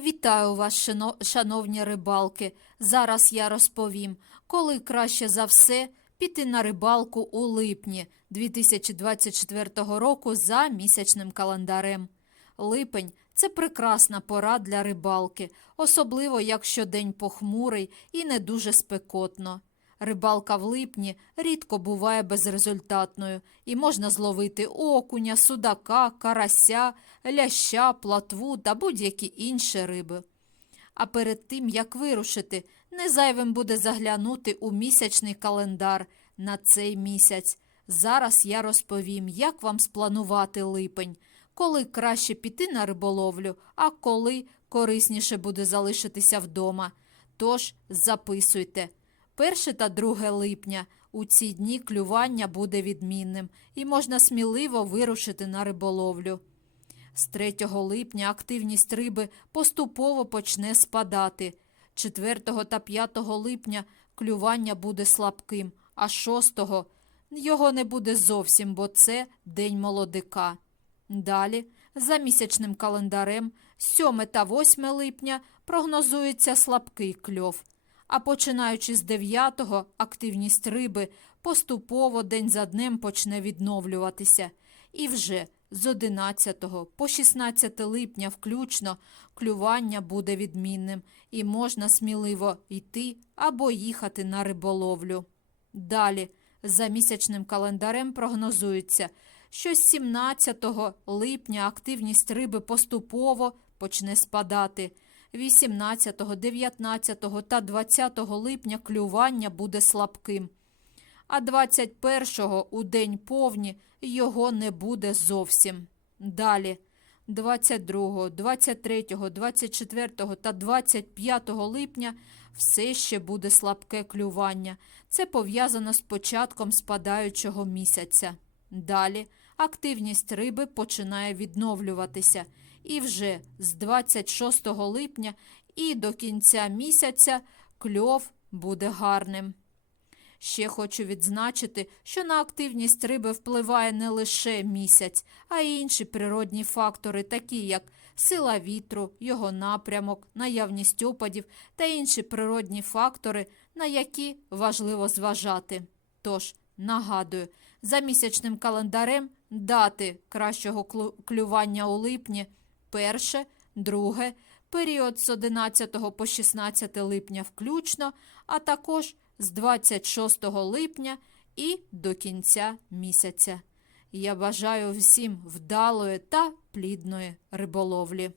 Вітаю вас, шановні рибалки. Зараз я розповім, коли краще за все піти на рибалку у липні 2024 року за місячним календарем. Липень це прекрасна пора для рибалки, особливо якщо день похмурий і не дуже спекотно. Рибалка в липні рідко буває безрезультатною, і можна зловити окуня, судака, карася, ляща, платву та будь-які інші риби. А перед тим, як вирушити, не зайвим буде заглянути у місячний календар на цей місяць. Зараз я розповім, як вам спланувати липень, коли краще піти на риболовлю, а коли корисніше буде залишитися вдома. Тож записуйте. 1 та 2 липня у ці дні клювання буде відмінним і можна сміливо вирушити на риболовлю. З 3 липня активність риби поступово почне спадати. 4 та 5 липня клювання буде слабким, а 6 його не буде зовсім, бо це день молодика. Далі, за місячним календарем, 7 та 8 липня прогнозується слабкий кльов. А починаючи з 9-го, активність риби поступово день за днем почне відновлюватися. І вже з 11 по 16 липня включно клювання буде відмінним і можна сміливо йти або їхати на риболовлю. Далі, за місячним календарем прогнозується, що з 17 липня активність риби поступово почне спадати. 18, 19 та 20 липня клювання буде слабким, а 21-го у день повні його не буде зовсім. Далі 22, 23, 24 та 25 липня все ще буде слабке клювання. Це пов'язано з початком спадаючого місяця. Далі активність риби починає відновлюватися і вже з 26 липня і до кінця місяця кльов буде гарним. Ще хочу відзначити, що на активність риби впливає не лише місяць, а й інші природні фактори, такі як сила вітру, його напрямок, наявність опадів та інші природні фактори, на які важливо зважати. Тож, нагадую, за місячним календарем дати кращого клювання у липні перше, друге, період з 11 по 16 липня включно, а також з 26 липня і до кінця місяця. Я бажаю всім вдалої та плідної риболовлі.